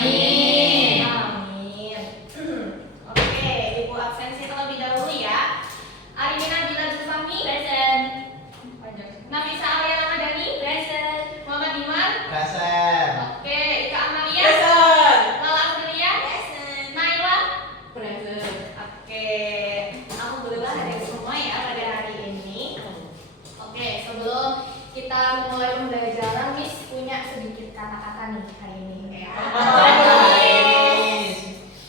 Amin. Amin. Oke, Ibu absensi terlebih dahulu ya. Arini Nabila Zulfami. Present. Nafisa Alia Ramadhani. Present. Muhammad Iman. Present. Oke, Ika Amalia. Present. Lala Amelia. Present. Naila. Present. Oke, alhamdulillah hadir semua ya pada hari ini. Oke, sebelum kita mulai pembelajaran, Miss punya sedikit kata-kata nih hari ini ya.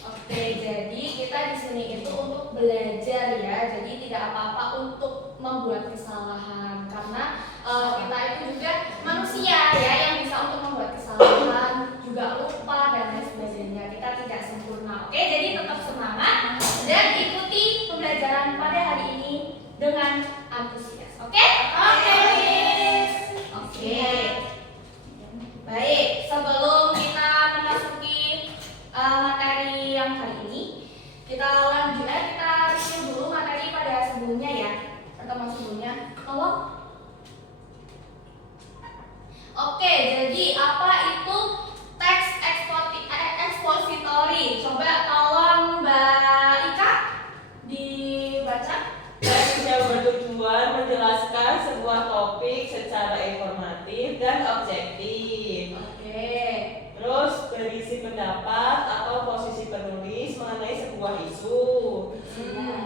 Oke, jadi kita di sini itu untuk belajar ya. Jadi tidak apa-apa untuk membuat kesalahan karena kita itu juga manusia ya yang bisa untuk membuat kesalahan, juga lupa dan lain sebagainya. Kita tidak sempurna. Oke, jadi tetap semangat dan ikuti pembelajaran pada hari ini dengan antusias. Oke? Oke. Oke. Baik, sebelum kita memasuki materi yang hari ini, kita lanjut kita review dulu materi pada sebelumnya ya. Pertemuan sebelumnya. Tolong. Oke, jadi apa itu teks expository? Coba tolong Mbak Ika dibaca. Teks yang bertujuan menjelaskan sebuah topik secara informatif dan objektif. Oke. Terus berisi pendapat atau posisi penulis mengenai sebuah isu.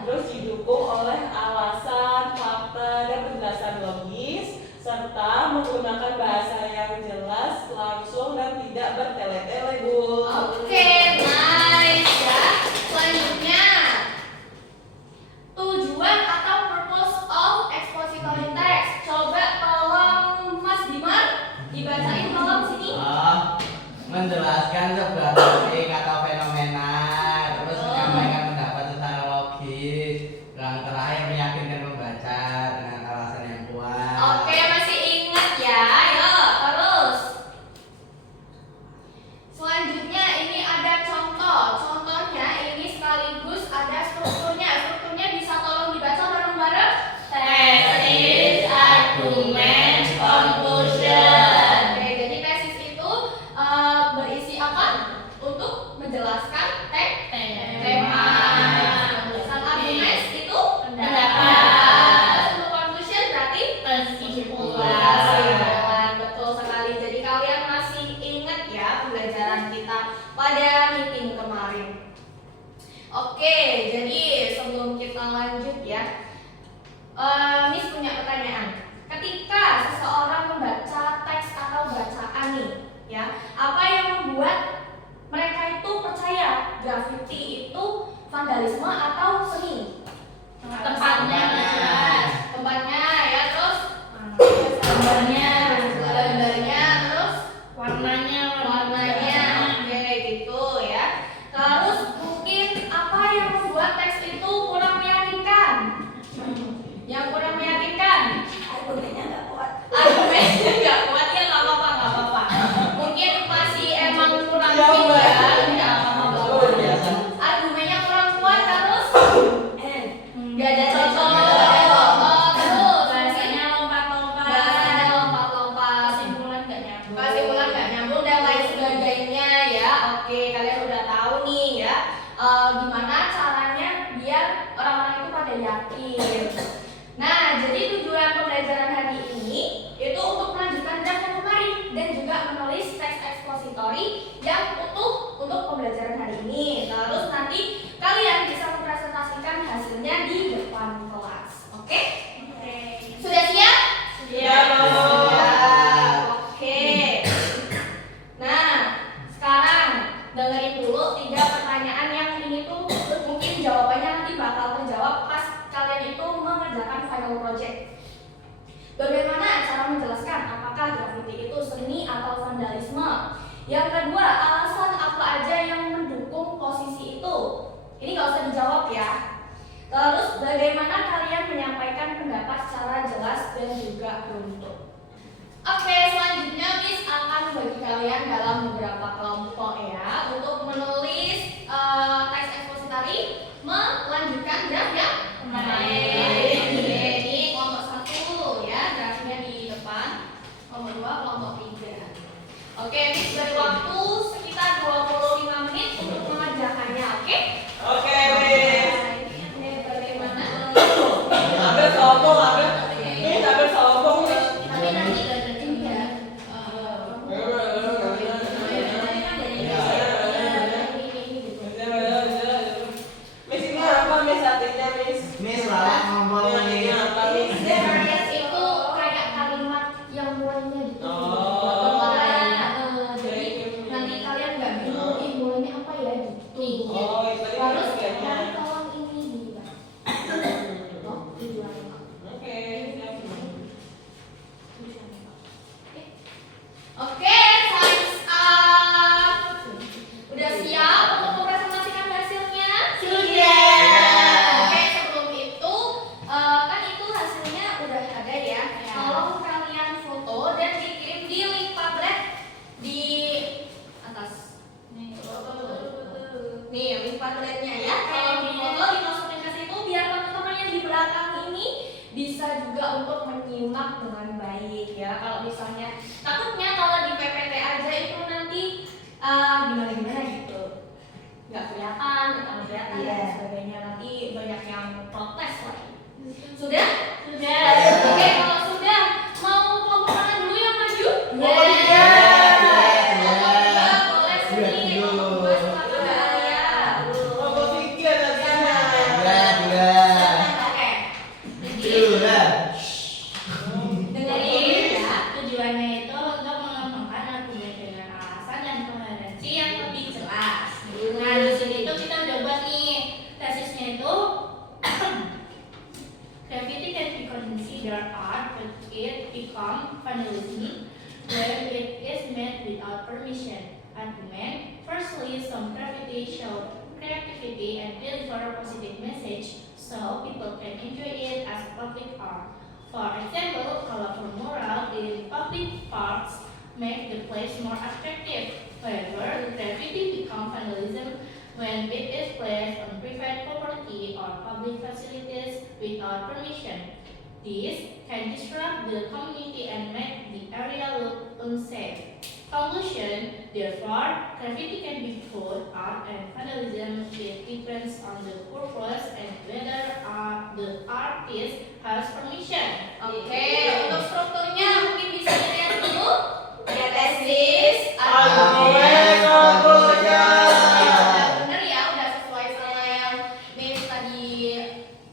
Terus didukung oleh alasan, fakta, dan penjelasan logis serta menggunakan bahasa yang jelas, langsung, dan tidak bertele-tele, Bu. Oke, nice ya. Selanjutnya, tujuan atau purpose of expository text. Coba tolong Mas Dimar dibacain tolong sini. Menjelaskan sebuah topik atau fenomena, terus menyampaikan pendapat secara logis, yang terakhir meyakinkan pembaca dengan alasan yang kuat. Oke, masih ingat ya? Ayo, terus. Selanjutnya ini ada contoh. Contohnya ini sekaligus ada strukturnya. Strukturnya bisa tolong dibaca bareng-bareng. Tesis, argumen, conclusion. Oke, jadi tesis itu berisi apa? Untuk menjelaskan tema. Tulisan argumen itu Pendapat. Untuk conclusion berarti Kesimpulan. Betul sekali. Jadi kalian masih ingat ya pembelajaran kita pada meeting kemarin. Oke, jadi sebelum kita lanjut ya, Miss punya pertanyaan. Ketika seseorang membaca teks atau bacaan nih, ya, apa yang membuat mereka itu percaya grafiti itu vandalisme atau seni? Tempatnya nggak jelas. Tempatnya ya, terus Gambarnya. gambarnya, terus Warnanya. warnanya, oke gitu ya. Terus mungkin apa yang membuat teks itu kurang meyakinkan? Yang kurang meyakinkan? Argumennya nggak kuat. Argumennya nggak kuat ya, nggak apa-apa. Mungkin masih emang kurang Iya, fit Mbak. ya, nggak apa-apa. Oh, biasa. Argumennya kurang kuat terus nggak ada contoh. Terus Bahasanya lompat-lompat. bahasanya lompat-lompat. Kesimpulan nggak nyambung. Kesimpulan nggak nyambung dan lain sebagainya ya. Oke, kalian udah tahu nih ya gimana caranya biar orang-orang itu pada yakin. Nah, jadi tujuan pembelajaran hari ini itu untuk melanjutkan draft yang kemarin dan juga menulis teks expository yang utuh untuk pembelajaran hari ini. Terus nanti kalian bisa mempresentasikan hasilnya di depan kelas. Oke? Sudah siap? Iya, Bu. Siap. Oke. Nah, sekarang dengerin dulu 3 pertanyaan yang ini tuh mungkin jawabannya nanti bakal terjawab pas kalian itu mengerjakan final project. Bagaimana cara menjelaskan apakah grafiti itu seni atau vandalisme? Yang kedua, alasan apa aja yang mendukung posisi itu? Ini nggak usah dijawab ya. Terus bagaimana kalian menyampaikan pendapat secara jelas dan juga beruntun? Oke, selanjutnya Miss akan bagi kalian dalam beberapa kelompok ya untuk menulis teks expository melanjutkan draft yang kemarin. Oke, ini kelompok 1 ya, draftnya di depan. Kelompok 2, kelompok 3. Oke, Miss beri waktu sekitar Padletnya ya. Kalau di foto dimasukin ke situ biar teman-teman yang di belakang ini bisa juga untuk menyimak dengan baik ya. Kalau misalnya takutnya kalau di PPT aja itu nanti gimana gitu, nggak kelihatan dan sebagainya, nanti banyak yang protes lagi. Sudah? Sudah. Oke, kalau sudah mau kelompok mana dulu yang maju? Kelompok tiga. Boleh sini. Kelompok dua silakan ya. Kelompok 3 tadinya. Oke. Dengerin ya. Tujuannya itu untuk mengembangkan argumen dengan alasan dan koherensi yang lebih jelas. Nah, di sini tuh kita udah buat nih tesisnya itu gravity can be considered art, but it become vandalism when it is made without permission. Argument: firstly, some gravity show creativity and deliver a positive message, so people can enjoy it as public art. For example, colorful mural in public parks make the place more attractive. However, graffiti become vandalism when it is placed on private property or public facilities without permission. This can disrupt the community and make the area look unsafe. Conclusion: therefore, graffiti can be both art and vandalism. It depends on the purpose and whether the artist has permission. Oke, untuk strukturnya mungkin bisa dilihat dulu. Ya, tesis, Argumen, conclusion. Bener ya, udah sesuai sama yang Miss tadi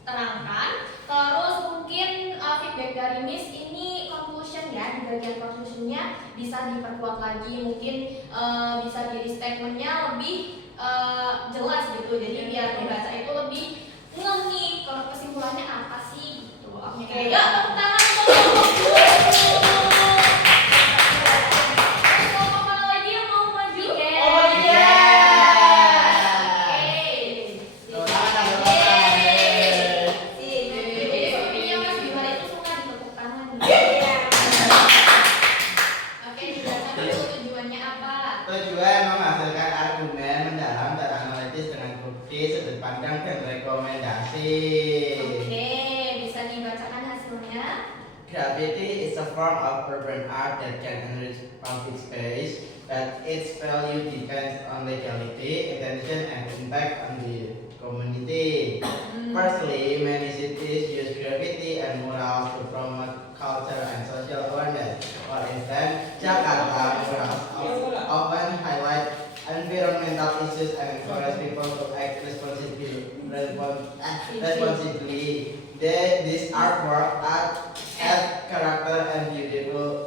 terangkan. Terus mungkin feedback dari Miss ini conclusion ya, di bagian conclusionnya bisa diperkuat lagi, mungkin bisa jadi statementnya lebih jelas gitu. Jadi biar dibaca itu lebih ngeh nih kalau kesimpulannya apa sih gitu. Oke, yuk tepuk tangan untuk kelompok dua. Kelompok mana lagi yang mau maju? Kelompok tiga. Jadi sepertinya Mas Bimar itu suka ditepuk tangan. Oke, dijelaskan dulu tujuannya apa. Tujuan menghasilkan argumen mendalam dan analitis dengan bukti, sudut pandang dan rekomendasi. Oke, bisa dibacakan hasilnya. Graffiti is a form of urban art that can enrich public space, but its value depends on legality, intention, and impact on the community. Firstly, many cities use graffiti and murals to promote culture and social awareness. For instance, Jakarta murals often highlight environmental issues and encourage people to act responsibly. This artwork add character and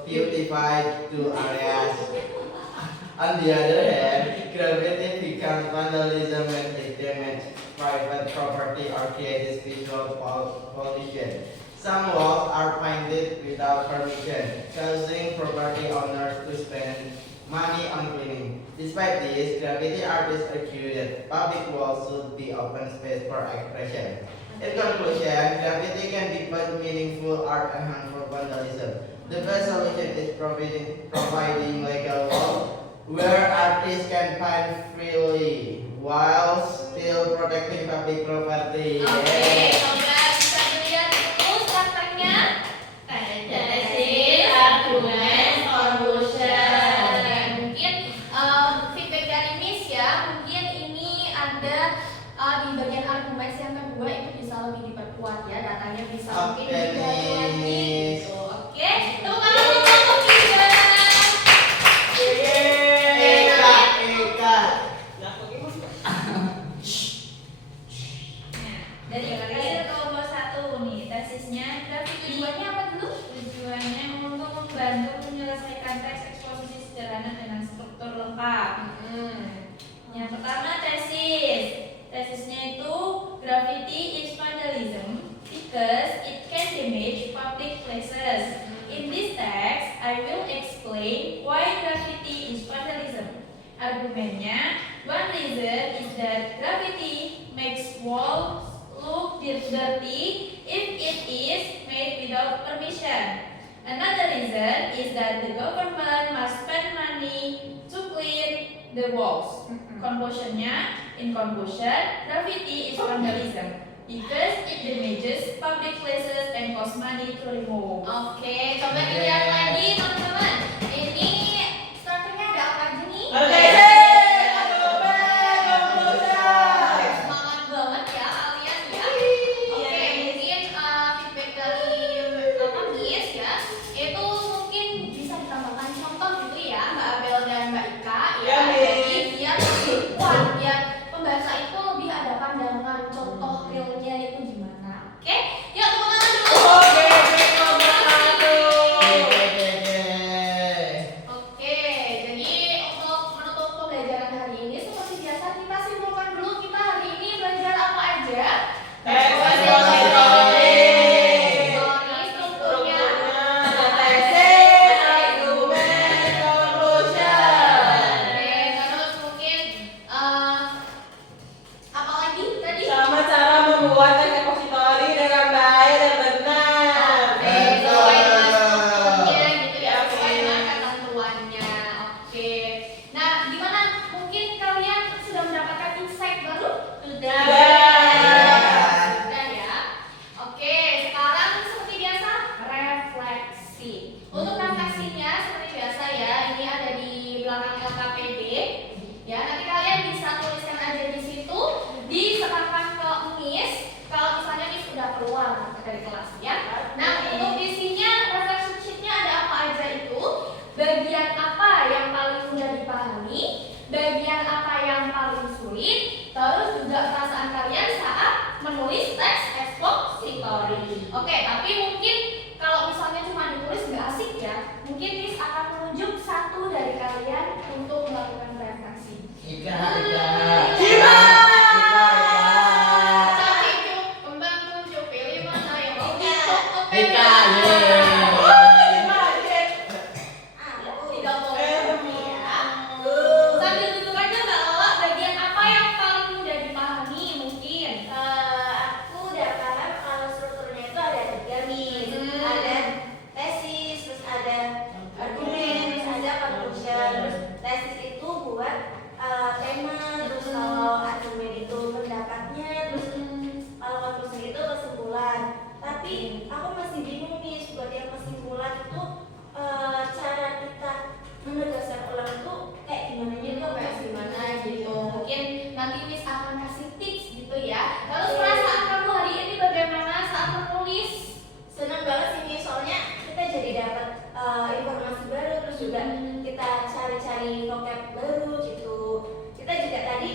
beautify to areas. On the other hand, graffiti becomes vandalism when it damages private property or creates visual pollution. Some walls are painted without permission, causing property owners to spend money on cleaning. Despite this, graffiti artists argue that public walls should be open space for expression. In conclusion, graffiti can be both meaningful art and harmful vandalism. The best solution is providing legal walls where artists can paint freely while still protecting public property. Oke, coba bisa dilihat dulu strukturnya. Tesis, argumen, conclusion. Dan mungkin feedback dari Miss ya, mungkin ini ada di bagian argumen yang kedua itu bisa lebih diperkuat ya, datanya bisa mungkin Oke, digali lagi Miss. gitu. Oke, tepuk tangan untuk kelompok tiga. Eka. Nah, oke, Mas. Dari Terakhir kelompok 1 nih, tesisnya graffiti. tujuannya apa dulu? Tujuannya untuk membantu menyelesaikan teks eksposisi sederhana dengan struktur lengkap. Yang pertama tesisnya itu graffiti is vandalism because it can damage public places. In this text, I will explain why graffiti is vandalism. Argumennya, one reason is that graffiti makes walls look dirty if it is made without permission. Another reason is that the government must spend money to clean the walls. Conclusionnya, in conclusion, graffiti is vandalism because it damages public places and costs money to remove. Oke, coba dilihat lagi teman-teman. Ini strukturnya ada apa aja nih? Oke. Semangat banget ya kalian ya. Oke, mungkin feedback dari Miss ya, itu mungkin bisa ditambahkan contoh gitu ya, Mbak Abel dan Mbak Ika ya. Ya, Miss. Jadi biar lebih kuat, biar pembaca itu lebih ada pandangan contoh realnya itu gimana. Oke, yuk tepuk tangan dulu. Oke, nomor 1. Oke, jadi untuk menutup pembelajaran hari ini seperti biasa kita simpulkan dulu kita hari ini belajar apa aja. Ekspositori. Strukturnya. Tesis, argumen, conclusion. Oke, terus mungkin apa lagi tadi? Sama cara membuat ekspositori dengan baik dan benar. Sesuai dengan strukturnya gitu ya, sesuai dengan ketentuannya. Oke. Nah, gimana? Mungkin kalian sudah mendapatkan insight baru? Sudah. Sudah ya. Oke, sekarang seperti biasa refleksi. Untuk refleksinya seperti biasa ya, ini ada di belakang LKPD. Ya, nanti kalian bisa tuliskan aja di situ, diserahkan ke Miss. Kalau misalnya Miss sudah keluar dari kelas ya. Nah, untuk isinya reflection sheet-nya ada apa aja itu? Bagian apa yang paling mudah dipahami? Bagian apa yang paling sulit? Terus juga perasaan kalian saat menulis teks ekspositori. Oke, tapi mungkin kalau misalnya cuma ditulis nggak asik ya. Mungkin Miss akan menunjuk satu dari kalian untuk melakukan refleksi. Ika. Tapi kembang kuncup, pilih mana yang mau dituk ke Ika, Tidak boleh ya. Sambil duduk aja Mbak Lola, bagian apa yang paling mudah dipahami mungkin? Aku udah paham kalau strukturnya itu ada 3 nih. Ada tesis, terus ada argumen, terus ada conclusion. Terus tesis itu buat tema, terus kalau argumen itu pendapatnya, terus kalau conclusion itu kesimpulan. Tapi aku masih bingung nih buat yang kesimpulan itu cara kita menegaskan ulang itu kayak gimana Itu gitu kayak gimana gitu. Mungkin nanti Miss akan kasih tips gitu ya. Terus perasaan kamu hari ini bagaimana saat menulis? Senang banget sih nih, soalnya kita jadi dapat informasi baru, terus juga kita cari-cari vocab baru gitu. Kita juga tadi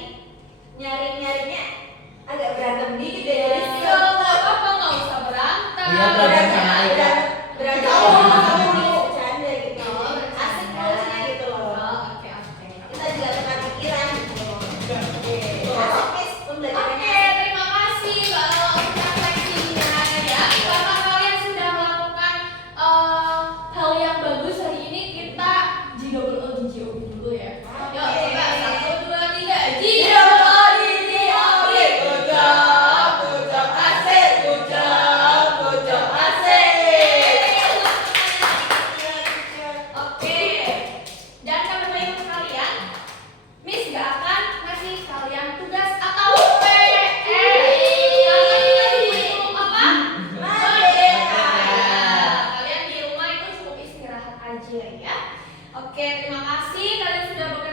nyari-nyarinya agak berantem dikit ya. Ya nggak apa-apa, nggak usah berantem. Iya, berantem sama Ika. Berantem bercanda gitu. Asik nulisnya gitu loh. Oh, oke oke. Kita juga tukar pikiran gitu. Asik Miss pembelajarannya. Oke, terima kasih Mbak Lola untuk refleksinya ya. Karena kalian sudah melakukan hal yang bagus hari ini, kita JOB dulu ya. Yuk coba 1, 2, 3 JOB. Oke, dan kami baik untuk kalian, Miss gak akan ngasih kalian tugas atau PR. Kalian tinggal disuruh apa? Kalian di rumah itu cukup istirahat aja ya. Oke, terima kasih kalian sudah bekerja